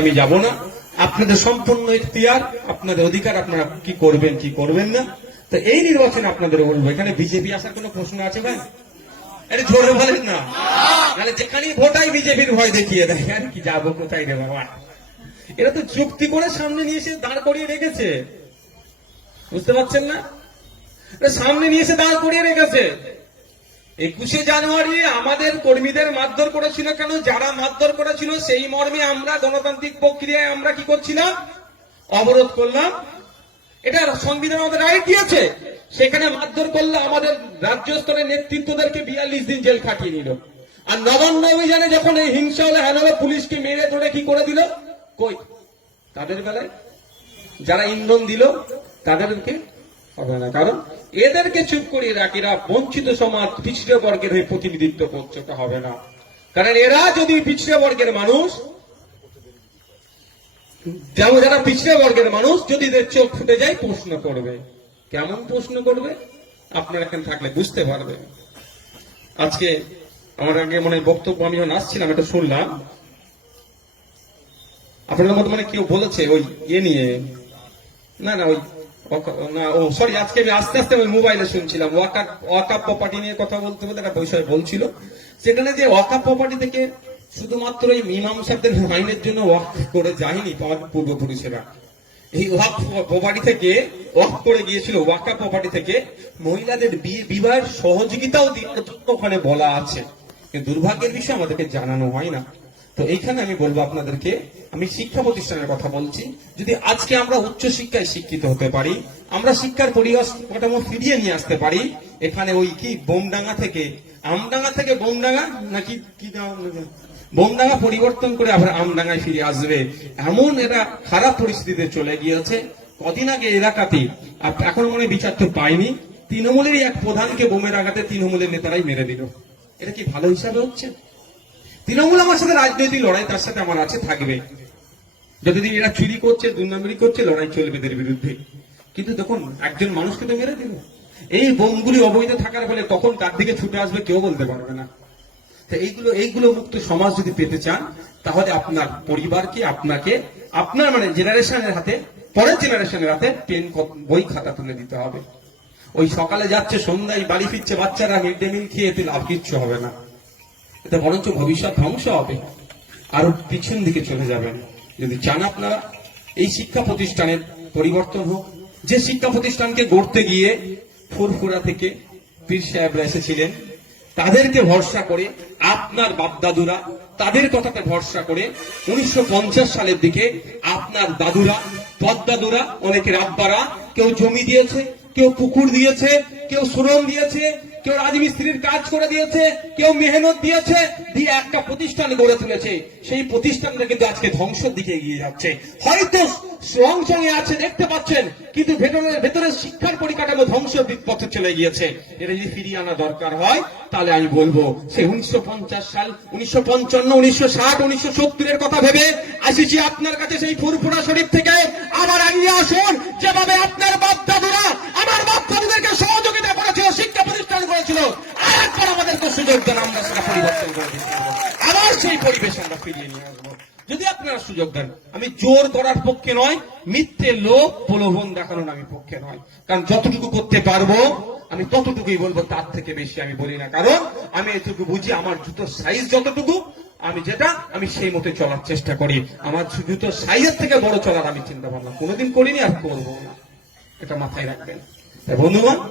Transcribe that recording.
আমি যাব না। আপনাদের সম্পূর্ণ ইখতিয়ার আপনাদের অধিকার, আপনারা কি করবেন কি করবেন না। তো এই নির্বাচনে আপনাদের বলব, এখানে বিজেপি আসার কোনো প্রশ্ন আছে ভাই? বলেন না। যেখানেই বিজেপির ভয় দেখিয়ে কি বাবা? এরা তো যুক্তি করে সামনে নিয়ে এসে দাঁড় করিয়ে রেখেছে। বুঝতে পারছেন না? সামনে নিয়ে এসে দাঁড় করিয়ে রেখেছে। একুশে জানুয়ারি আমাদের কর্মীদের মারধর করেছিল কেন? যারা মারধর করেছিল, সেই মর্মে আমরা গণতান্ত্রিক প্রক্রিয়ায় আমরা কি করছিলাম? অবরোধ করলাম। এটা সংবিধান আমাদের রাইট দিয়েছে। সেখানে মারধর করলে আমাদের রাজ্য স্তরের নেতৃত্বদেরকে বিয়াল্লিশ দিন জেল খাটিয়ে নিল। আর নবান্ন অভিযানে যখন এই হিংসা হলে হ্যান হলো পুলিশকে মেরে ধরে কি করে দিল? কই? তাদের বেলায়? যারা ইন্ধন দিল, তাদেরকে হবে না। কারণ এদেরকে চুপ করিয়ে রাখিরা বঞ্চিত সমাজ পিছড়ে বর্গের হয়ে প্রতিনিধিত্ব করছে, ওটা হবে না। কারণ এরা যদি পিছড়ে বর্গের মানুষ যেমন যারা পিছড়ে বর্গের মানুষ, যদি এদের চোখ ফুটে যায়, প্রশ্ন করবে। কেমন প্রশ্ন করবে? আপনারা এখানে থাকলে বুঝতে পারবেন। আজকে আমার আগে মনে বক্তব্য আমি যখন আসছিলাম, এটা শুনলাম। আপনাদের মতো মানে কেউ বলেছে, ওই ইয়ে নিয়ে। না না, ওই সরি আজকে আমি আস্তে আস্তে আমি মোবাইলে শুনছিলাম। ওয়াকাপ প্রপার্টি নিয়ে কথা বলতে বলতে একটা বিষয় বলছিল। সেখানে যে ওয়াকাপ প্রপার্টি থেকে শুধুমাত্র এই জন্য ওয়াক করে যায়নি পূর্বপুরুষেরা এই ওয়াক প্রপার্টি থেকে ওয়াক করে গিয়েছিল ওয়াকা প্রপার্টি থেকে। মহিলাদের বিয়ে, বিবাহের সহযোগিতাও ওখানে বলা আছে। দুর্ভাগ্যের বিষয় আমাদেরকে জানানো হয় না। তো এইখানে আমি বলব আপনাদেরকে, আমি শিক্ষা প্রতিষ্ঠানের কথা বলছি। যদি আজকে আমরা উচ্চ শিক্ষায় শিক্ষিত হতে পারি, আমরা শিক্ষার পরিবেশ ফিরিয়ে নিয়ে আসতে পারি, এখানে ওই কি, বোমডাঙ্গা থেকে, আমডাঙ্গা থেকে বোমডাঙ্গা নাকি কি? বোমডাঙ্গা পরিবর্তন করে আবার আমডাঙ্গায় ফিরে আসবে। এমন এরা খারাপ পরিস্থিতিতে চলে গিয়েছে। কদিন আগে এলাকাতে এখন মনে বিচার তো পাইনি, তৃণমূলেরই এক প্রধানকে বোমের আঘাতে তৃণমূলের নেতারাই মেরে দিল। এটা কি ভালো হিসাবে হচ্ছে? তৃণমূল আমার সাথে রাজনৈতিক লড়াই, তার সাথে আমার আছে, থাকবে। যতদিন এরা চুরি করছে, দুর্নামিরি করছে, লড়াই চলবে এদের বিরুদ্ধে। কিন্তু দেখুন, একজন মানুষকে তো মেরে দিল। এই বোমগুলি অবৈধ থাকার ফলে কখন তার দিকে ছুটে আসবে, কেউ বলতে পারবে না। তো এইগুলো এইগুলো মুক্ত সমাজ যদি পেতে চান, তাহলে আপনার পরিবারকে, আপনাকে, আপনার মানে জেনারেশনের হাতে, পরের জেনারেশনের হাতে পেন বই খাতা তুলে দিতে হবে। ওই সকালে যাচ্ছে, সন্ধ্যায় বাড়ি ফিরছে, বাচ্চারা মিড ডে মিল খেয়ে লাভ কিচ্ছু হবে না। এতে বরঞ্চ ভবিষ্যৎ ধ্বংস হবে। আরও পিছন দিকে চলে যাবেন। যদি চান আপনারা, এই শিক্ষা প্রতিষ্ঠানের পরিবর্তন হোক, যে শিক্ষা প্রতিষ্ঠানকে গড়তে গিয়ে ফুরফুরা থেকে পীর সাহেবরা এসেছিলেন, তাদেরকে ভরসা করে আপনার বাপদাদুরা, তাদের কথাতে ভরসা করে উনিশশো পঞ্চাশ সালের দিকে আপনার দাদুরা, পদ্দাদুরা অনেকের আব্বারা কেউ জমি দিয়েছে, কেউ পুকুর দিয়েছে, কেউ শ্রম দিয়েছে কেউ রাজমিস্ত্রির কাজ করে দিয়েছে, কেউ মেহনত দিয়েছে, দিয়ে একটা প্রতিষ্ঠান গড়ে তুলেছে। সেই প্রতিষ্ঠানটা কিন্তু আজকে ধ্বংসের দিকে এগিয়ে যাচ্ছে। হয়তো রং সঙ্গে আছে, দেখতে পাচ্ছেন, কিন্তু ভেতরে ভেতরে শিক্ষার পরিকাঠামো ধ্বংসের পথে চলে গিয়েছে। এটা যদি ফিরিয়ে আনা দরকার হয়, তাহলে আমি বলব, সে উনিশশো পঞ্চাশ সাল, উনিশশো পঞ্চান্ন, উনিশশো ষাট, উনিশশো সত্তরের কথা ভেবে আসিছি আপনার কাছে সেই ফুরফুরা শরীফ থেকে। আবার এগিয়ে আসুন, যেভাবে আপনার বাপ দাদুরা আমাদেরকে সুযোগ দেন, আমরা সেটা পরিবর্তন করে দিতে আবার সেই পরিবেশ আমরা ফিরিয়ে নিয়ে আসব। যদি আপনারা সুযোগ দেন, আমি জোর করার পক্ষে নয়, মিথ্যে লোক প্রলোভন দেখানোর আমি পক্ষে নয়। কারণ যতটুকু করতে পারব, আমি ততটুকুই বলব, তার থেকে বেশি আমি বলি না। কারণ আমি এটুকু বুঝি, আমার জুতোর সাইজ যতটুকু, আমি যেটা, আমি সেই মতে চলার চেষ্টা করি। আমার জুতোর সাইজের থেকে বড় চলার আমি চিন্তা ভাবনা কোনোদিন করিনি আর করব না। এটা মাথায় রাখবেন। বন্ধুগণ